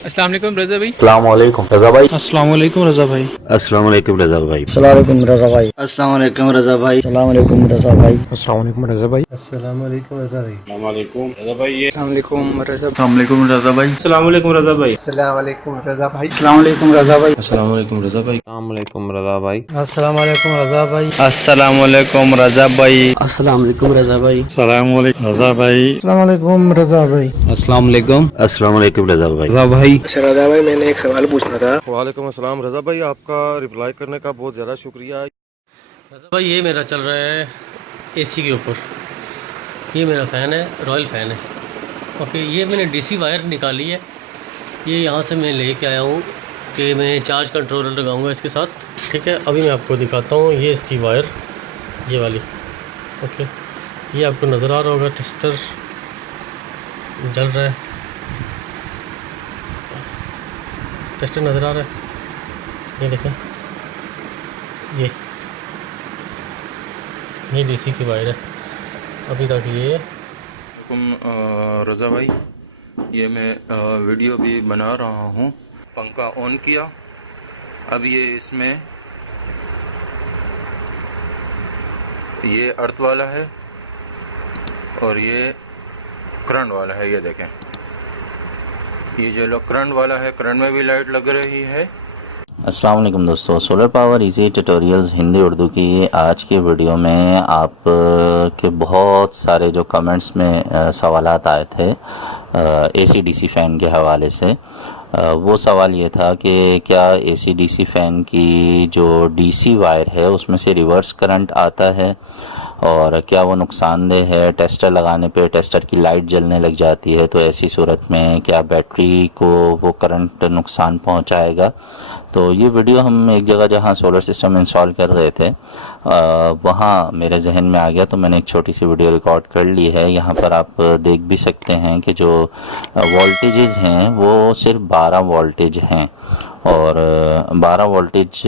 अस्सलाम वालेकुम रज़ा भाई। अस्सलाम वालेकुम रज़ा भाई। अस्सलाम वालेकुम रज़ा भाई। अस्सलाम वालेकुम रज़ा भाई। अस्सलाम वालेकुम रज़ा भाई। अस्सलाम वालेकुम रज़ा भाई। अस्सलाम वालेकुम रज़ा भाई। अस्सलाम वालेकुम रज़ा भाई। अस्सलाम वालेकुम रज़ा भाई। अस्सलाम वालेकुम रज़ा भाई। अस्सलाम वालेकुम रज़ा। अस्सलाम वालेकुम रज़ा भाई। अस्सलाम वालेकुम रज़ा भाई। अस्सलाम वालेकुम रज़ा भाई। अस्सलाम वालेकुम रज़ा भाई। अस्सलाम वालेकुम रज़ा भाई। अस्सलाम वालेकुम रज़ा भाई। अस्सलाम वालेकुम रज़ा भाई। अस्सलाम वालेकुम रज़ा भाई। अस्सलाम वालेकुम रज़ा भाई। अस्सलाम वालेकुम रज़ा भाई। अस्सलाम वालेकुम रज़ा भाई। अस्सलाम वालेकुम अस्सलाम वालेकुम रज़ा भाई। रज़ा भाई। अच्छा रज़ा भाई, मैंने एक सवाल पूछना था। वालेकुम अस्सलाम रज़ा भाई, आपका रिप्लाई करने का बहुत ज़्यादा शुक्रिया। रज़ा भाई ये मेरा चल रहा है एसी के ऊपर। ये मेरा फ़ैन है, रॉयल फ़ैन है। ओके, ये मैंने डीसी वायर निकाली है। ये यहाँ से मैं लेके आया हूँ कि मैं चार्ज कंट्रोलर लगाऊंगा इसके साथ। ठीक है, अभी मैं आपको दिखाता हूँ। ये इसकी वायर, ये वाली। ओके, ये आपको नज़र आ रहा होगा, टेस्टर जल रहा है, टेस्टर नज़र आ रहा है। ये देखें, ये डीसी की वायर है। अभी तक ये रज़ा भाई, ये मैं वीडियो भी बना रहा हूँ। पंखा ऑन किया, अब ये इसमें ये अर्थ वाला है और ये करंट वाला है। ये देखें, ये जो करंट वाला है, करंट में भी लाइट लग रही है। अस्सलाम वालेकुम दोस्तों, solar power easy tutorials Hindi Urdu की आज के वीडियो में आप के बहुत सारे जो कमेंट्स में सवालात आए थे एसी डीसी फ़ैन के हवाले से। वो सवाल ये था कि क्या एसी डीसी फ़ैन की जो डीसी वायर है उसमें से रिवर्स करंट आता है और क्या वो नुकसानदेह है। टेस्टर लगाने पे टेस्टर की लाइट जलने लग जाती है, तो ऐसी सूरत में क्या बैटरी को वो करंट नुकसान पहुंचाएगा। तो ये वीडियो हम एक जगह जहां सोलर सिस्टम इंस्टॉल कर रहे थे वहाँ मेरे जहन में आ गया, तो मैंने एक छोटी सी वीडियो रिकॉर्ड कर ली है। यहाँ पर आप देख भी सकते हैं कि जो वोल्टेजेस हैं वो सिर्फ 12 वोल्टेज हैं और 12 वोल्टेज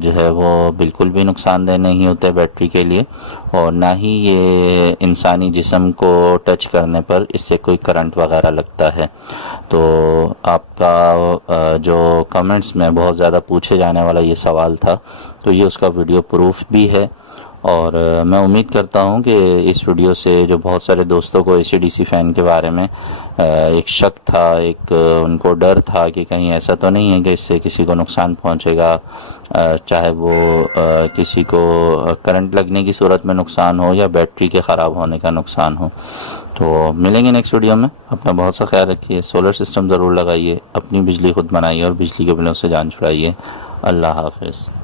जो है वो बिल्कुल भी नुकसानदेह नहीं होते बैटरी के लिए, और ना ही ये इंसानी जिस्म को टच करने पर इससे कोई करंट वगैरह लगता है। तो आपका जो कमेंट्स में बहुत ज़्यादा पूछे जाने वाला ये सवाल था, तो ये उसका वीडियो प्रूफ भी है। और मैं उम्मीद करता हूँ कि इस वीडियो से जो बहुत सारे दोस्तों को एसी डीसी फ़ैन के बारे में एक शक था, एक उनको डर था कि कहीं ऐसा तो नहीं है कि इससे किसी को नुकसान पहुँचेगा, चाहे वो किसी को करंट लगने की सूरत में नुकसान हो या बैटरी के ख़राब होने का नुकसान हो। तो मिलेंगे नेक्स्ट वीडियो में। अपना बहुत सा ख्याल रखिए, सोलर सिस्टम ज़रूर लगाइए, अपनी बिजली खुद बनाइए और बिजली के बिलों से जान छुड़ाइए। अल्लाह हाफ़िज़।